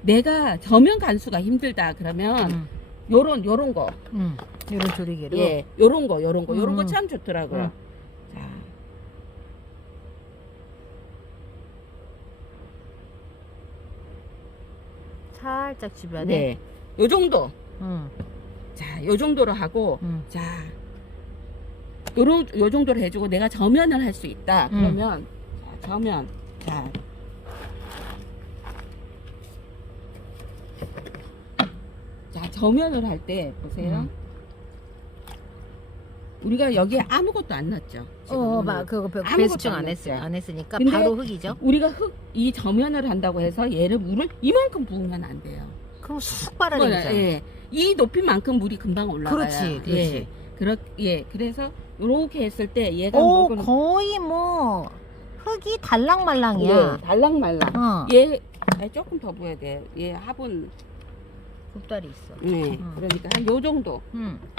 내가 저면 간수가 힘들다 그러면 요런 거 요런 조리개로. 예, 요런 거 참 좋더라고요. 자, 살짝 주변에. 네, 요 정도. 자, 요 정도로 하고, 자, 요 정도로 해주고 내가 저면을 할 수 있다. 그러면 자, 저면, 자, 저면을 할 때 보세요. 우리가 여기에 아무것도 안 넣었죠. 막 그거 배수청 안 했으니까 근데 바로 흙이죠. 우리가 이 저면을 한다고 해서 얘를 물을 이만큼 부으면 안 돼요. 그럼 쑥 빨아내죠. 예. 이 높이만큼 물이 금방 올라가요. 그렇지. 그래서 이렇게 했을 때 얘가 거의 뭐 흙이 달랑말랑이야. 예, 달랑말랑. 얘 조금 더 부어야 돼. 얘 화분 굽다리 있어. 네. 그러니까 한 요 정도.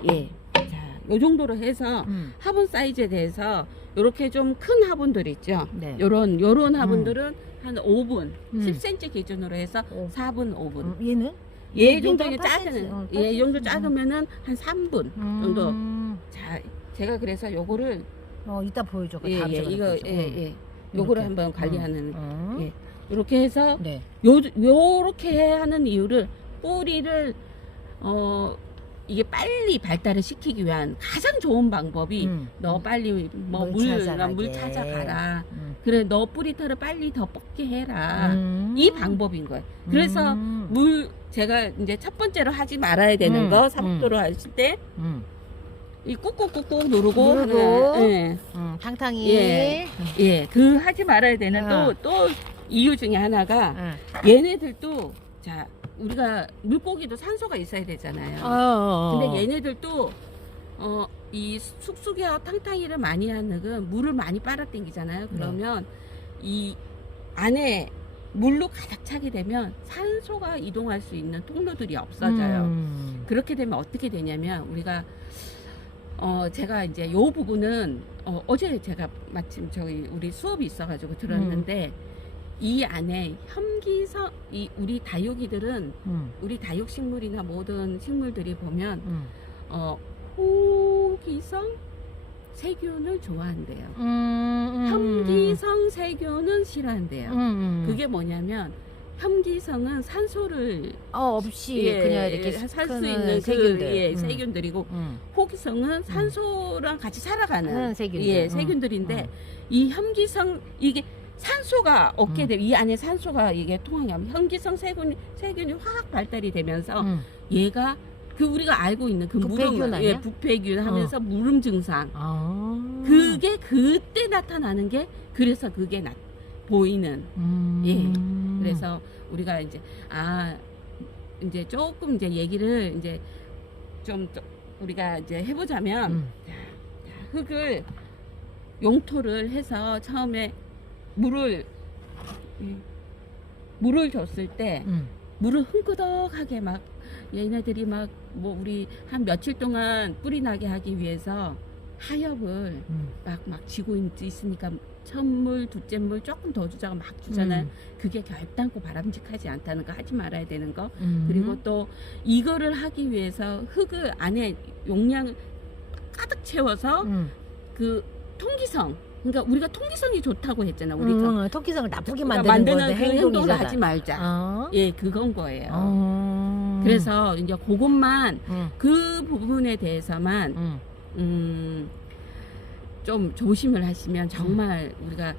예. 자, 요 정도로 해서 화분 사이즈에 대해서 요렇게 좀 큰 화분들 있죠. 네. 요런 화분들은 한 5분, 10cm 기준으로 해서 4분, 5분. 얘는? 얘 정도 작으면, 얘 정도 작으면은 한 3분 정도. 자, 제가 그래서 요거를 이따 보여줘. 요거를 한번 관리하는. 예. 요렇게 해서 네. 요렇게 하는 이유를, 뿌리를 이게 빨리 발달을 시키기 위한 가장 좋은 방법이 너 빨리 물 찾아가라. 그래, 너 뿌리털을 빨리 더 뻗게 해라. 이 방법인 거예요. 그래서 제가 이제 첫 번째로 하지 말아야 되는 거, 사복도로 하실 때 이 꾹꾹꾹꾹 누르고 예. 탕탕이. 예. 그 하지 말아야 되는 또 이유 중에 하나가 얘네들도, 자, 우리가 물고기도 산소가 있어야 되잖아요. 근데 얘네들도 이 쑥쑥이와 탕탕이를 많이 하는 건 물을 많이 빨아당기잖아요. 그러면 이 안에 물로 가득 차게 되면 산소가 이동할 수 있는 통로들이 없어져요. 그렇게 되면 어떻게 되냐면 우리가 제가 이제 요 부분은 어제 제가 마침 저희 우리 수업이 있어가지고 들었는데 이 안에 혐기성, 우리 다육이들은 우리 다육식물이나 모든 식물들이 보면 호기성 세균을 좋아한대요. 혐기성 세균은 싫어한대요. 그게 뭐냐면 혐기성은 산소를 없이 그냥 이렇게 살 수 있는 세균들. 세균들이고 호기성은 산소랑 같이 살아가는 세균들. 세균들인데 이 혐기성 이게 산소가 없게 되면 이 안에 산소가 이게 통하면 혐기성 세균이 확 발달이 되면서 얘가 그 우리가 알고 있는 그 부패균 아니야? 부패균 하면서 무름 증상. 그게 그때 나타나는 게 그래서 그게 보이는. 그래서 우리가 이제 이제 조금 이제 얘기를 이제 좀 우리가 이제 해보자면 흙을 용토를 해서 처음에 물을 줬을 때 물을 흥끄덕하게 막 얘네들이 막 뭐 우리 한 며칠 동안 뿌리 나게 하기 위해서 하엽을 막 쥐고 있으니까 첫 물, 둘째 물 조금 더 주자고 막 주잖아요. 그게 결단코 바람직하지 않다는 거, 하지 말아야 되는 거. 그리고 또 이거를 하기 위해서 흙을 안에 용량을 가득 채워서 그 통기성, 그러니까 우리가 통기성이 좋다고 했잖아. 우리가 통기성을 나쁘게 만드는 그 행동을 하지 말자. 그건 거예요. 그래서 이제 그것만 그 부분에 대해서만 좀 조심을 하시면 정말 우리가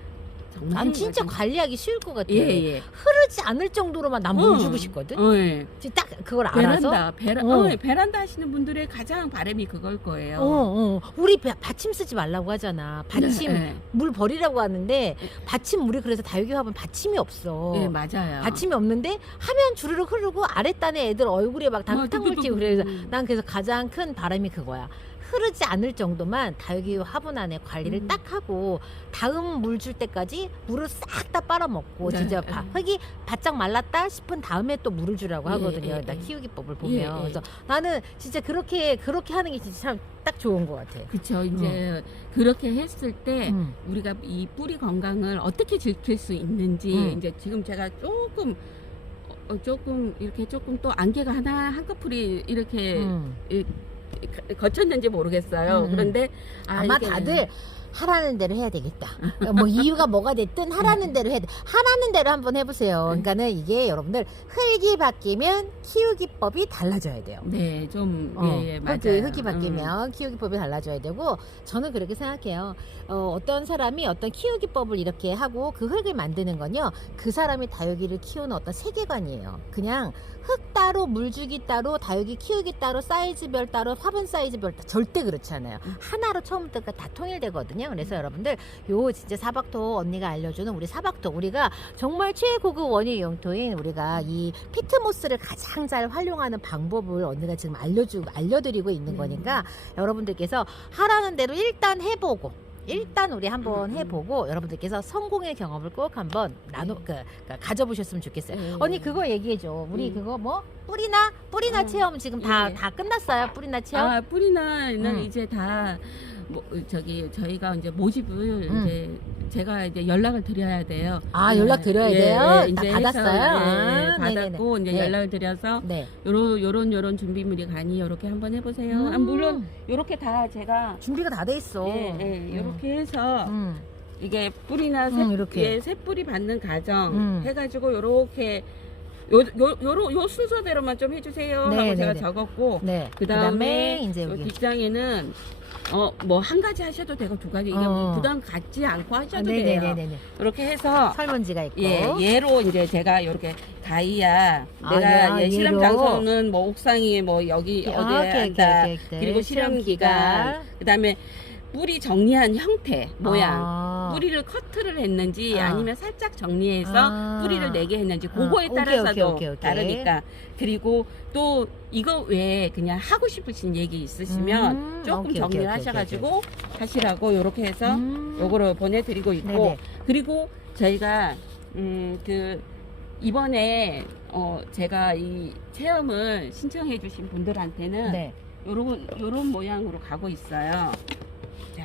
정말 난 진짜 관리하기 쉬울 것 같아. 예. 흐르지 않을 정도로만 난 물 주고 싶거든. 딱 그걸 알아서. 베란다 하시는 분들의 가장 바람이 그걸 거예요. 우리 받침 쓰지 말라고 하잖아. 받침 물 버리라고 하는데 받침 물이 그래서 다육이 화분 받침이 없어. 네, 맞아요. 받침이 없는데 하면 주르륵 흐르고 아랫단에 애들 얼굴에 막 다 흙탕물 튀고 그래서 난 그래서 가장 큰 바람이 그거야. 흐르지 않을 정도만 다육이 화분 안에 관리를 딱 하고 다음 물 줄 때까지 물을 싹 다 빨아먹고 진짜 흙이 바짝 말랐다 싶은 다음에 또 물을 주라고 하거든요. 나 키우기법을 보면. 그래서 나는 진짜 그렇게 하는 게 진짜 참 딱 좋은 것 같아. 그렇죠. 이제 그렇게 했을 때 우리가 이 뿌리 건강을 어떻게 지킬 수 있는지 이제 지금 제가 조금 이렇게 조금 또 안개가 한꺼풀이 이렇게 거쳤는지 모르겠어요. 그런데 아마 다들 하라는 대로 해야 되겠다. 뭐 이유가 뭐가 됐든 하라는 대로 해야 돼. 하라는 대로 한번 해보세요. 그러니까는 이게 여러분들 흙이 바뀌면 키우기법이 달라져야 돼요. 네, 좀 맞아요. 흙이 바뀌면 키우기법이 달라져야 되고 저는 그렇게 생각해요. 어떤 사람이 어떤 키우기법을 이렇게 하고 그 흙을 만드는 건요. 그 사람이 다육이를 키우는 어떤 세계관이에요. 그냥 흙 따로, 물주기 따로, 다육이 키우기 따로, 사이즈별 따로, 화분 사이즈별 따로 절대 그렇지 않아요. 하나로 처음부터 다 통일되거든요. 그래서 여러분들 요 진짜 사박토 언니가 알려주는 우리 사박토 우리가 정말 최고급 원예 용토인 우리가 이 피트모스를 가장 잘 활용하는 방법을 언니가 지금 알려드리고 있는 거니까 여러분들께서 하라는 대로 일단 해보고 일단 우리 한번 해보고 여러분들께서 성공의 경험을 꼭 한번 가져보셨으면 좋겠어요. 언니 그거 얘기해줘. 우리 그거 뭐 뿌리나 체험 지금 다 끝났어요. 뿌리나 체험. 뿌리나는 이제 다 저희가 이제 모집을 이제 제가 이제 연락을 드려야 돼요. 연락 드려야 돼요? 이제 받았어요? 받았고 이제 연락을 드려서 요런 준비물이 가니 요렇게 한번 해보세요. 물론 요렇게 다 제가 준비가 다 돼 있어. 요렇게 해서 이게 뿌리나 새뿌리 받는 과정 해가지고 요렇게 요 순서대로만 좀 해주세요 하고 제가 적었고 그 다음에 이제 뒷장에는 뭐 한 가지 하셔도 되고 두 가지 이게 부담 갖지 않고 하셔도 돼요. 이렇게 해서 설문지가 있고 얘로 이제 제가 이렇게 가이야 내가 얘 실험 장소는 뭐 옥상이 뭐 여기 어디에 한다. 그리고 실험 기간 그다음에 뿌리 정리한 형태 모양 뿌리를 커트를 했는지 아니면 살짝 정리해서 뿌리를 내게 했는지 그거에 오케이, 따라서도 오케이. 다르니까. 그리고 또 이거 외에 그냥 하고 싶으신 얘기 있으시면 조금 오케이, 정리를 오케이, 하셔가지고 하시라고 이렇게 해서 요거를 보내드리고 있고 네네. 그리고 저희가 그 이번에 제가 이 체험을 신청해 주신 분들한테는 네. 요런 모양으로 가고 있어요. 자,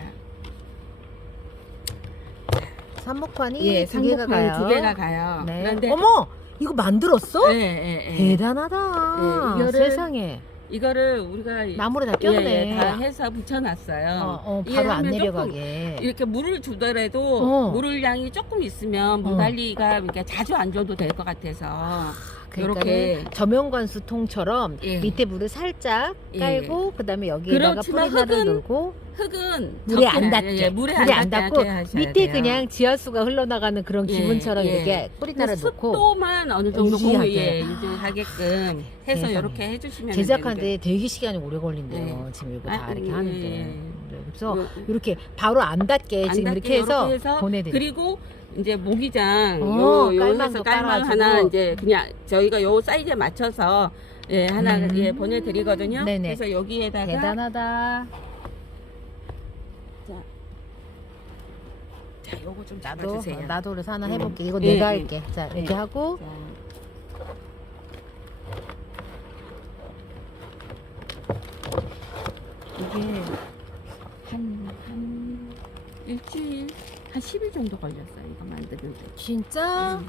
삽목판이 예, 두 개가 가요. 두 개가 가요. 네. 그런데 어머, 이거 만들었어? 예. 대단하다. 예, 이거를- 세상에. 이거를 우리가 나무를 다 띄웠네. 다 해서 붙여놨어요. 이게 바로 안 하면 내려가게. 조금 이렇게 물을 주더라도 물을 양이 조금 있으면 물 관리가 이렇게 자주 안 줘도 될 것 같아서 그러니까 요렇게. 저면관수 통처럼 예. 밑에 물을 살짝 예. 깔고 그다음에 여기에다가 그렇지만 뿌리나를 넣고 흙은 물에 적게 안 닿게. 물에 안 안 닿고 닿게 하셔야 밑에 돼요. 그냥 지하수가 흘러나가는 그런 예, 기분처럼 예. 이렇게 뿌리나를 근데 놓고 습도만 어느 정도 유지하게. 유지하게끔 해서 세상에. 이렇게 해주시면 제작하는데 대기 시간이 오래 걸린대요. 예. 지금 이거 다 아, 이렇게 예, 하는데. 예. 네, 그래서 요- 이렇게 바로 안 닿게 안 지금 닿게 이렇게 해서 이렇게 해서 보내드려요. 그리고 이제 모기장 깔망도 해서 깔망 깔아가지고. 하나 이제 그냥 저희가 요 사이즈에 맞춰서 하나 보내드리거든요. 네네. 그래서 여기에다가 대단하다. 자 요거 좀 나도 잡아주세요. 나도 그래서 하나 해볼게. 이거 예, 내가 예. 할게. 자 이렇게 예. 하고 자, 이게 한 일주일 한 10일 정도 걸렸어요. 이거 만드는데. 진짜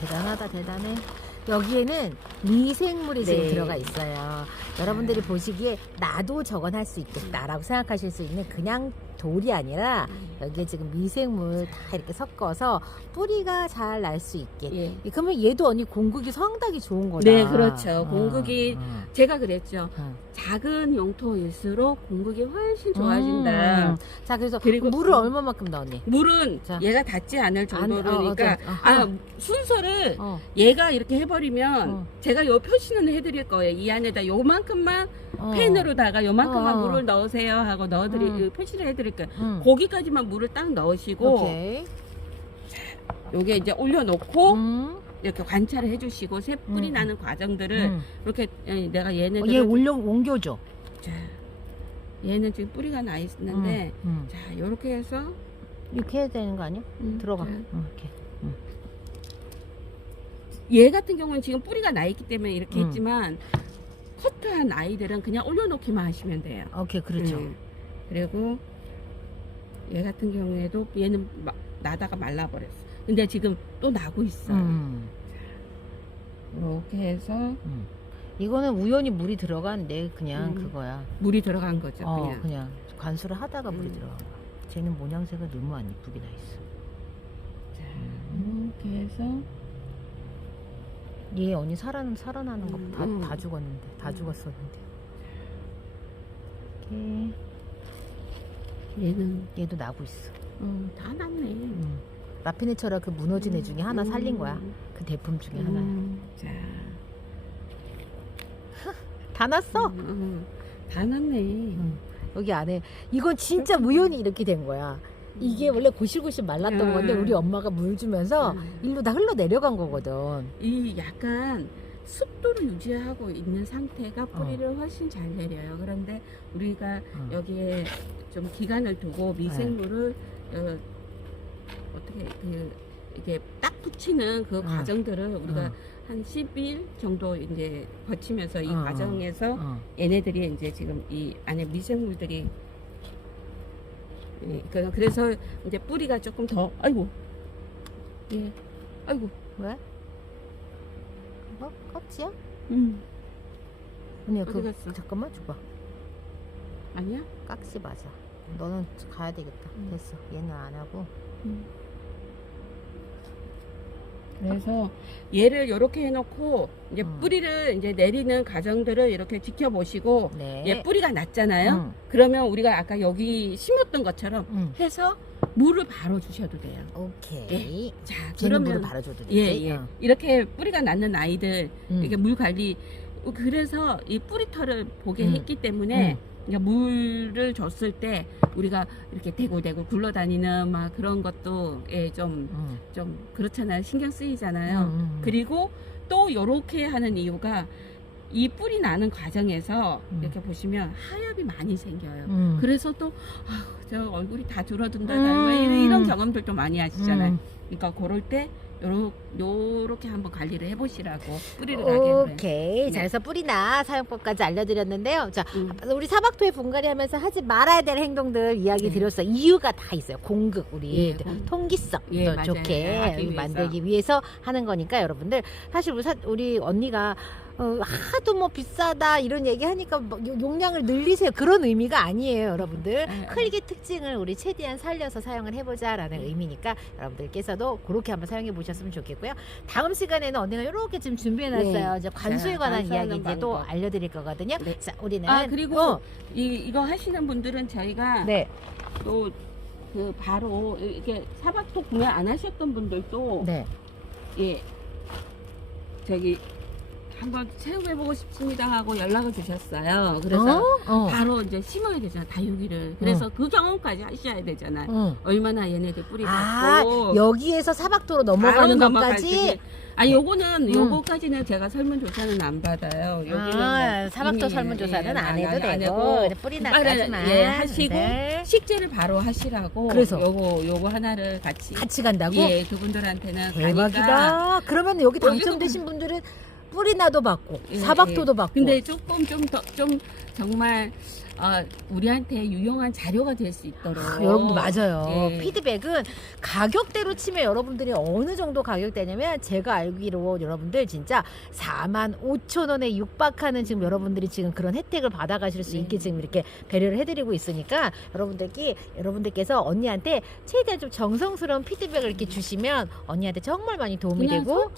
대단하다 대단해. 여기에는 미생물이 지금 네. 들어가 있어요. 여러분들이 보시기에 나도 저건 할 수 있겠다라고 생각하실 수 있는 그냥 돌이 아니라 여기에 지금 미생물 다 이렇게 섞어서 뿌리가 잘 날 수 있게. 예. 그러면 얘도 언니 공극이 상당히 좋은 거다. 네, 그렇죠. 공극이 제가 그랬죠. 어. 작은 용토일수록 공극이 훨씬 좋아진다. 자 그래서 그리고 물을 얼마만큼 넣었니? 물은 자. 얘가 닿지 않을 정도니까 순서를 어. 얘가 이렇게 해버리면 어. 제가 요 표시는 해드릴 거예요. 이 안에다 요만큼만 팬으로다가 요만큼만 물을 넣으세요 하고 표시를 해드릴 거예요. 거기까지만 물을 딱 넣으시고 오케이. 요게 이제 올려놓고 음. 이렇게 관찰을 해주시고 새 뿌리 나는 과정들을 이렇게 내가 얘네들 얘 옮겨줘. 자, 얘는 지금 뿌리가 나 있는데 자 요렇게 해서 이렇게 해야 되는 거 아니야? 들어가. 자, 이렇게. 얘 같은 경우는 지금 뿌리가 나 있기 때문에 이렇게 했지만 커트한 아이들은 그냥 올려놓기만 하시면 돼요. 오케이, 그렇죠. 그리고 얘 같은 경우에도 얘는 나다가 말라버렸어. 근데 지금 또 나고 있어요. 이렇게 해서 이거는 우연히 물이 들어간데 그냥 그거야. 물이 들어간 거죠. 그냥 관수를 하다가 물이 들어간 거야. 쟤는 모양새가 너무 안 이쁘게 나 있어. 자, 이렇게 해서 얘 언니 살아나는 거 다 죽었는데, 다 죽었었는데. 이렇게. 얘도 나고 있어. 다 났네. 라피네처럼 그 무너진 애 중에 하나 살린 거야. 그 대품 중에 하나. 자, 다 났어. 다 났네. 여기 안에 이건 진짜 우연히 이렇게 된 거야. 이게 원래 고실고실 말랐던 건데 우리 엄마가 물 주면서 일로 다 흘러 내려간 거거든. 이 약간 습도를 유지하고 있는 상태가 뿌리를 훨씬 잘 내려요. 그런데 우리가 여기에 좀 기간을 두고 미생물을 어떻게 이게 딱 붙이는 그 과정들을 우리가 한 10일 정도 이제 거치면서 이 과정에서 얘네들이 이제 지금 이 안에 미생물들이 그래서 이제 뿌리가 조금 더 아이고 왜? 이거 껍질이야? 언니야 어디 그 갔어? 잠깐만 줘봐. 아니야? 깍지 맞아. 너는 가야 되겠다. 됐어. 얘는 안 하고. 그래서 얘를 이렇게 해놓고 이제 뿌리를 이제 내리는 과정들을 이렇게 지켜보시고 네. 얘 뿌리가 났잖아요. 그러면 우리가 아까 여기 심었던 것처럼 해서 물을 바로 주셔도 돼요. 오케이. 자, 걔는 물을 그러면 바로 줘도 되지. 예. 이렇게 뿌리가 났는 아이들 이렇게 물 관리 그래서 이 뿌리털을 보게 했기 때문에 그러니까 물을 줬을 때 우리가 이렇게 대굴대굴 굴러다니는 막 그런 것도 좀 그렇잖아요. 신경 쓰이잖아요. 그리고 또 요렇게 하는 이유가 이 뿌리 나는 과정에서 이렇게 보시면 하엽이 많이 생겨요. 그래서 또 저 얼굴이 다 줄어든다 이런 경험들도 많이 하시잖아요. 그러니까 그럴 때 요렇게 한번 관리를 해보시라고 뿌리를 가게. 오케이. 자, 그래서 뿌리나 사용법까지 알려드렸는데요. 자, 우리 사박토에 분갈이 하면서 하지 말아야 될 행동들 이야기 드렸어요. 이유가 다 있어요. 공극, 우리 통기성도 좋게 만들기 위해서 하는 거니까 여러분들 사실 우리 언니가 하도 뭐 비싸다 이런 얘기 하니까 뭐 용량을 늘리세요 그런 의미가 아니에요 여러분들. 흙의 특징을 우리 최대한 살려서 사용을 해보자 라는 의미니까 여러분들께서도 그렇게 한번 사용해 보셨으면 좋겠고요. 다음 시간에는 언니가 이렇게 지금 준비해놨어요. 이제 관수에 관한 이야기 이제 또 알려드릴 거거든요. 자, 우리는 그리고 이거 하시는 분들은 저희가 또 그 바로 이렇게 사박토 구매 안 하셨던 분들도 저기 한번 체험해보고 싶습니다 하고 연락을 주셨어요. 그래서 바로 이제 심어야 되잖아요. 다육이를. 그래서 그 경험까지 하셔야 되잖아요. 얼마나 얘네들 뿌리 닿고 여기에서 사박토로 넘어가는 것까지. 요거까지는 제가 설문조사는 안 받아요. 여기는 사박토 설문조사는 안 해도 되고 뿌리 나까지만 하시고 식재를 바로 하시라고. 그래서 요거 하나를 같이 간다고? 그분들한테는 대박이다. 가니까. 그러면 여기 당첨되신 분들은 뿌리나도 받고 사박토도 받고. 근데 조금 좀 정말 우리한테 유용한 자료가 될 수 있도록. 여러분들 맞아요. 피드백은 가격대로 치면 여러분들이 어느 정도 가격대냐면 제가 알기로 여러분들 진짜 45,000원에 육박하는 지금 여러분들이 지금 그런 혜택을 받아가실 수 있게 지금 이렇게 배려를 해드리고 있으니까 여러분들께서 언니한테 최대한 좀 정성스러운 피드백을 이렇게 주시면 언니한테 정말 많이 도움이 되고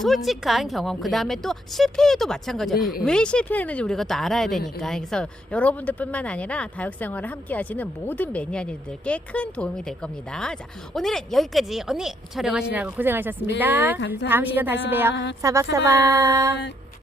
솔직한 경험. 그 다음에 또 실패해도 마찬가지예요. 왜 실패했는지 우리가 또 알아야 되니까. 그래서 여러분들뿐만 아니라 다육생활을 함께 하시는 모든 매니아님들께 큰 도움이 될 겁니다. 자, 오늘은 여기까지. 언니 촬영하시느라고 고생하셨습니다. 감사합니다. 다음 시간 다시 봬요. 사박사박.